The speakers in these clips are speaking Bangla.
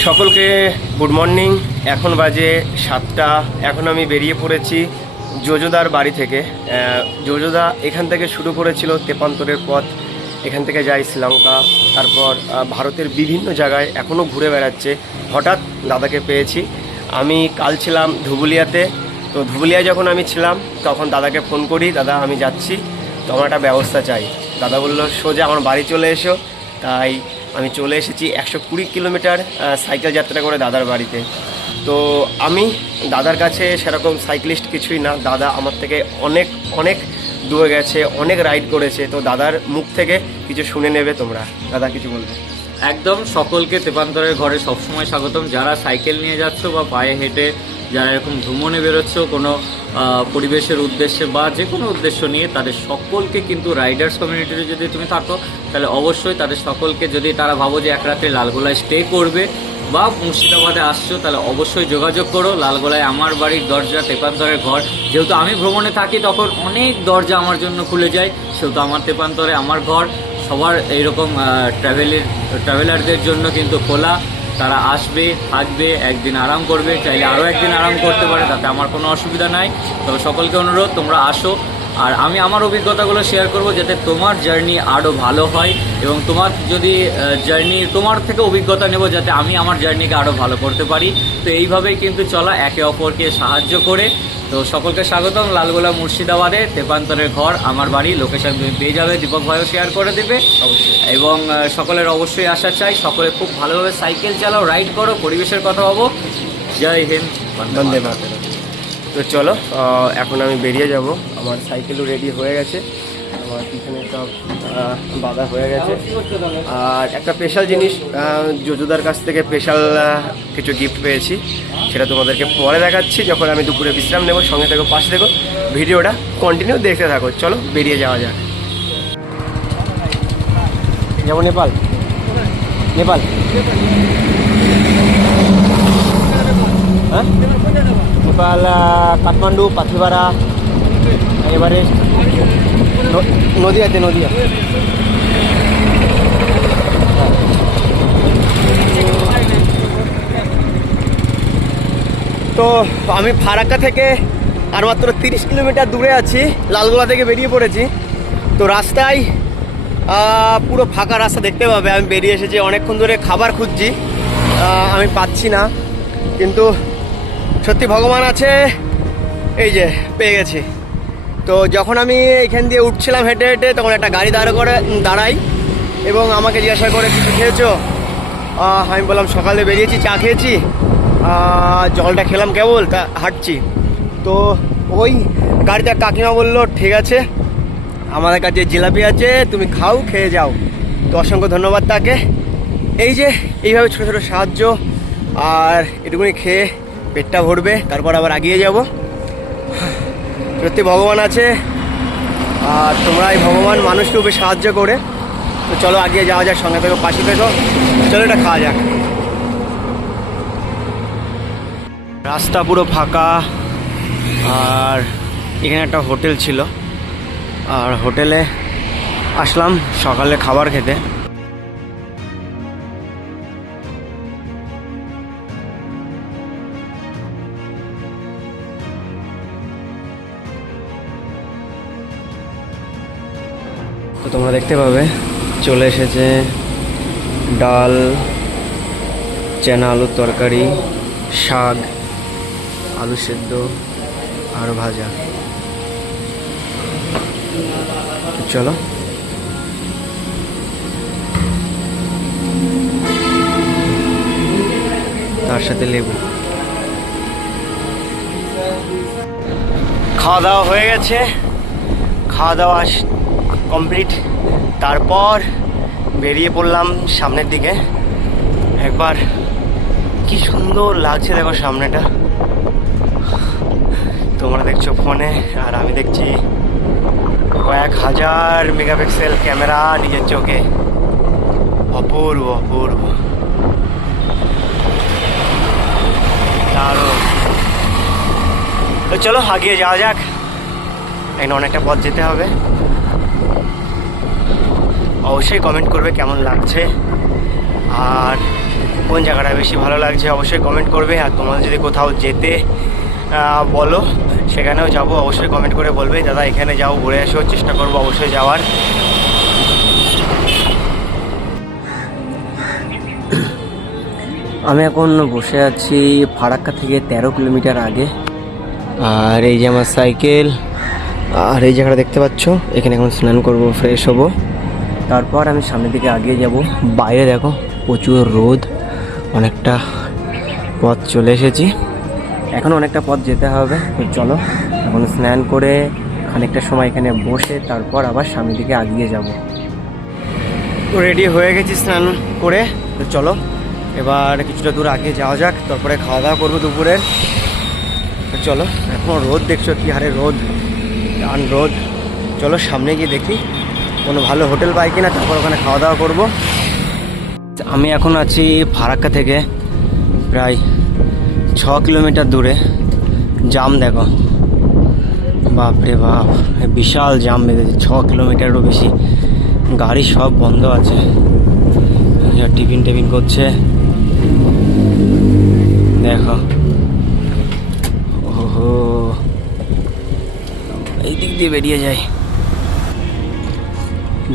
সকলকে গুড মর্নিং। এখন বাজে 7টা। এখন আমি বেরিয়ে পড়েছি যোজোদার বাড়ি থেকে। যোজোদা এখান থেকে শুরু করেছিল তেপান্তরের পথ। এখান থেকে যায় শ্রীলঙ্কা, তারপর ভারতের বিভিন্ন জায়গায় এখনও ঘুরে বেড়াচ্ছে। হঠাৎ দাদাকে পেয়েছি। আমি কাল ছিলাম ধুবুলিয়াতে। তো ধুবুলিয়ায় যখন আমি ছিলাম তখন দাদাকে ফোন করি, দাদা আমি যাচ্ছি, তো আমার একটা ব্যবস্থা চাই। দাদা বললো সোজা আমার বাড়ি চলে এসো। তাই আমি চলে এসেছি 120 কিলোমিটার সাইকেল যাত্রা করে দাদার বাড়িতে। তো আমি দাদার কাছে সেরকম সাইক্লিস্ট কিছুই না। দাদা আমার থেকে অনেক অনেক দূরে গেছে, অনেক রাইড করেছে। তো দাদার মুখ থেকে কিছু শুনে নেবে তোমরা। দাদা কিছু বলবে? একদম সকলকে তেপান্তরের ঘরে সবসময় স্বাগতম। যারা সাইকেল নিয়ে যাচ্ছ বা পায়ে হেঁটে যারা এরকম ভ্রমণে বেরোচ্ছ কোনো পরিবেশের উদ্দেশ্যে বা যে কোনো উদ্দেশ্য নিয়ে, তাদের সকলকে কিন্তু রাইডার্স কমিউনিটিতে যদি তুমি থাকো তাহলে অবশ্যই তাদের সকলকে, যদি তারা ভাবো যে এক রাতে লালগোলায় স্টে করবে বা মুর্শিদাবাদে আসছো, তাহলে অবশ্যই যোগাযোগ করো। লালগোলায় আমার বাড়ির দরজা, তেপান্তরের ঘর। যেহেতু আমি ভ্রমণে থাকি তখন অনেক দরজা আমার জন্য খুলে যায়, সেহেতু আমার তেপান্তরে আমার ঘর সবার এইরকম ট্রাভেলারদের জন্য কিন্তু খোলা। তারা আসবে, থাকবে, একদিন আরাম করবে, চাইলে আরও একদিন আরাম করতে পারে, তাতে আমার কোনো অসুবিধা নাই। তবে সকলকে অনুরোধ তোমরা আসো, আর আমি আমার অভিজ্ঞতাগুলো শেয়ার করব যাতে তোমার জার্নি আরও ভালো হয়, এবং তোমার যদি জার্নি তোমার থেকে অভিজ্ঞতা নেব যাতে আমি আমার জার্নিকে আরও ভালো করতে পারি। তো এইভাবেই কিন্তু চলা, একে অপরকে সাহায্য করে। তো সকলকে স্বাগতম লালগোলা মুর্শিদাবাদে, তেপান্তরের ঘর আমার বাড়ি। লোকেশন তুমি পেয়ে যাবে, দীপক ভাইও শেয়ার করে দেবে অবশ্যই। এবং সকলের অবশ্যই আসা চাই। সকলে খুব ভালোভাবে সাইকেল চালাও, রাইড করো, পরিবেশের কথা ভাবো। জয় হিন্দ, বন্দে মাতরম। তো চলো, এখন আমি বেরিয়ে যাব। আমার সাইকেলও রেডি হয়ে গেছে, আমার পিছনে সব বাঁধা হয়ে গেছে। আর একটা স্পেশাল জিনিস যোজোদার কাছ থেকে স্পেশাল কিছু গিফট পেয়েছি, সেটা তোমাদেরকে পরে দেখাচ্ছি যখন আমি দুপুরে বিশ্রাম নেব। সঙ্গে থেকো, পাশে থেকো, ভিডিওটা কন্টিনিউ দেখতে থাকো। চলো বেরিয়ে যাওয়া যাক। যাবো নেপাল। নেপাল হ্যাঁ, নেপাল কাঠমান্ডু, পাথিবাড়া, এভারেস্ট, নদিয়াতে। নদিয়া তো আমি ফারাক্কা থেকে আর মাত্র 30 কিলোমিটার দূরে আছি। লালগোলা থেকে বেরিয়ে পড়েছি। তো রাস্তায় পুরো ফাঁকা রাস্তা দেখতে পাবে। আমি বেরিয়ে এসেছি, অনেকক্ষণ ধরে খাবার খুঁজছি, আমি পাচ্ছি না, কিন্তু সত্যি ভগবান আছে, এই যে পেয়ে গেছি। তো যখন আমি এখান দিয়ে উঠছিলাম হেঁটে হেঁটে, তখন একটা গাড়ি দাঁড়াই এবং আমাকে জিজ্ঞাসা করে কিছু খেয়েছো? আমি বললাম সকালে বেরিয়েছি, চা খেয়েছি, জলটা খেলাম কেবল, তা হাঁটছি। তো ওই গাড়িটা কাকিমা বললো ঠিক আছে, আমাদের কাছে জিলাপি আছে, তুমি খাও, খেয়ে যাও। তো অসংখ্য ধন্যবাদ তাকে। এই যে এইভাবে ছোটো ছোটো সাহায্য, আর এটুকুনি খেয়ে পেটটা ভরবে, তারপর আবার এগিয়ে যাব। সত্যি ভগবান আছে, আর তোমরাই ভগবান, মানুষকে উপরে সাহায্য করে। তো চলো এগিয়ে যাওয়া যাক, সঙ্গে থেকো, পাশে থেকো। চলো এটা খাওয়া যাক। রাস্তা পুরো ফাঁকা, আর এখানে একটা হোটেল ছিল, আর হোটেলে আসলাম সকালে খাবার খেতে। তো তোমরা দেখতে পাবে চলে এসেছে ডাল, চেনা আলুর তরকারি, শাক, আলু সেদ্ধ আর ভাজা। চলো তার সাথে লেবু। খাওয়া দাওয়া হয়ে গেছে, খাওয়া দাওয়া কমপ্লিট। তারপর বেরিয়ে পড়লাম সামনের দিকে। একবার কি সুন্দর লাগছে দেখো সামনেটা। তোমরা দেখছো ফোনে, আর আমি দেখছি কয়েক হাজার মেগাপিক্সেল ক্যামেরা নিজের চোখে। অপূর্ব অপূর্ব, দারুণ। তো চলো এগিয়ে যাওয়া যাক, এখানে অনেকটা পথ যেতে হবে। অবশ্যই কমেন্ট করবে কেমন লাগছে, আর কোন জায়গাটা বেশি ভালো লাগছে অবশ্যই কমেন্ট করবে। আর তোমাদের যদি কোথাও যেতে বলো সেখানেও যাব, অবশ্যই কমেন্ট করে বলবে দাদা এখানে যাও, ঘুরে এসো, চেষ্টা করবো অবশ্যই যাওয়ার। আমি এখন বসে আছি ফারাক্কা থেকে 13 কিলোমিটার আগে। আর এই যে আমার সাইকেল, আর এই জায়গাটা দেখতে পাচ্ছ, এখানে এখন স্নান করব, ফ্রেশ হব, তারপর আমি সামনের দিকে এগিয়ে যাব। বাইরে দেখো প্রচুর রোদ, অনেকটা পথ চলে এসেছি, এখন অনেকটা পথ যেতে হবে। তো চলো এখন স্নান করে খানিকটা সময় এখানে বসে তারপর আবার সামনের দিকে এগিয়ে যাব। রেডি হয়ে গেছি স্নান করে, তো চলো এবার কিছুটা দূর আগে যাওয়া যাক, তারপরে খাওয়া দাওয়া করবো দুপুরের। তো চলো, এখন রোদ দেখছো কি হারে রোদ, টান রোদ। চলো সামনে গিয়ে দেখি কোনো ভালো হোটেল পাই কিনা, তারপর ওখানে খাওয়া দাওয়া করবো। আমি এখন আছি ফারাক্কা থেকে প্রায় 6 কিলোমিটার দূরে। জাম দেখো, বাপরে বাপ, বিশাল জাম বেঁধেছে, 6 কিলোমিটারেরও বেশি, গাড়ি সব বন্ধ আছে, টিফিন টিফিন করছে দেখো। ওহো, এই দিক দিয়ে বেরিয়ে যায়,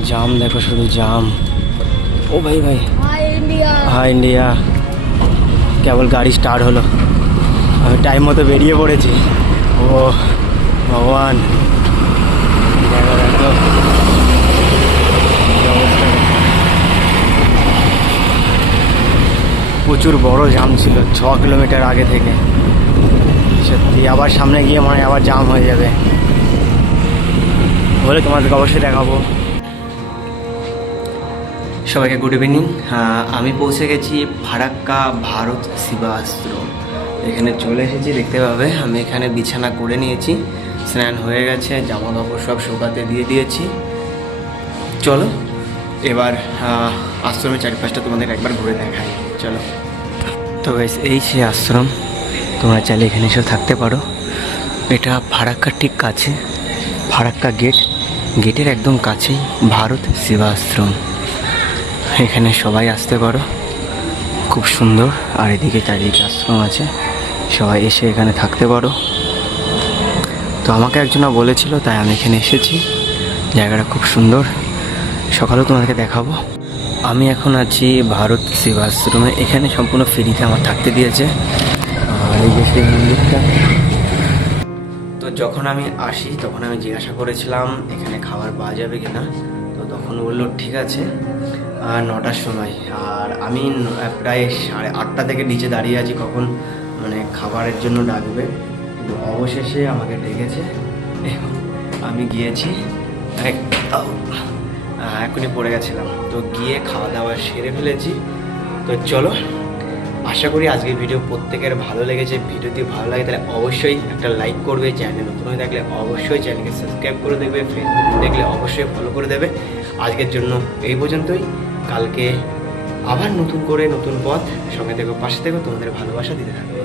জাম দেখো, শুধু জাম। ও ভাই ভাই, হাই ইন্ডিয়া, কেবল গাড়ি স্টার্ট হলো, আমি টাইম মতো বেরিয়ে পড়েছি। ও ভগবান, দেখো দেখো কি অবস্থা। প্রচুর বড় জাম ছিল 6 কিলোমিটার আগে থেকে, সত্যি আবার সামনে গিয়ে মনে হয় আবার জাম হয়ে যাবে বলে তোমাদেরকে অবশ্যই দেখাবো। সবাইকে গুড ইভিনিং। আমি পৌঁছে গেছি ফারাক্কা ভারত সেবাশ্রম, এখানে চলে এসেছি, দেখতে পাবে আমি এখানে বিছানা করে নিয়েছি, স্নান হয়ে গেছে, জামা কাপড় সব শুকাতে দিয়ে দিয়েছি। চলো এবার আশ্রমের চারিপাশটা তোমাদের একবার ঘুরে দেখাই, চলো। তো গাইস এই সে আশ্রম, তোমরা চাইলে এখানে এসে থাকতে পারো। এটা ফারাক্কার ঠিক কাছে, ফারাক্কা গেটের একদম কাছেই ভারত সেবাশ্রম, এখানে সবাই আসতে পারো, খুব সুন্দর। আর এদিকে চারিদিকে আশ্রম আছে, সবাই এসে এখানে থাকতে পারো। তো আমাকে একজনা বলেছিল, তাই আমি এখানে এসেছি, জায়গাটা খুব সুন্দর, সকালেও তোমাদেরকে দেখাবো। আমি এখন আছি ভারত সেবাশ্রমে, এখানে সম্পূর্ণ ফ্রিতে আমার থাকতে দিয়েছে। আর এই যে সেই মন্দিরটা, তো যখন আমি আসি তখন আমি জিজ্ঞাসা করেছিলাম এখানে খাবার পাওয়া যাবে কিনা, তো তখন বললো ঠিক আছে 9টার সময়। আর আমি প্রায় 8:30 থেকে নিচে দাঁড়িয়ে আছি, কখন মানে খাবারের জন্য ডাকবে, তো অবশেষে আমাকে ডেকেছে, আমি গিয়েছি, এখনই পড়ে গেছিলাম, তো গিয়ে খাওয়া দাওয়া সেরে ফেলেছি। তো চলো, আশা করি আজকের ভিডিও প্রত্যেকের ভালো লেগেছে। ভিডিওটি ভালো লাগে তাহলে অবশ্যই একটা লাইক করবে, চ্যানেল নতুন হয়ে থাকলে অবশ্যই চ্যানেলকে সাবস্ক্রাইব করে দেবে, ফেসবুক দেখলে অবশ্যই ফলো করে দেবে। আজকের জন্য এই পর্যন্তই, কালকে আবার নতুন করে নতুন পথ, সঙ্গে থেকো, পাশে থেকো, তোমাদের ভালোবাসা দিতে থাকবে।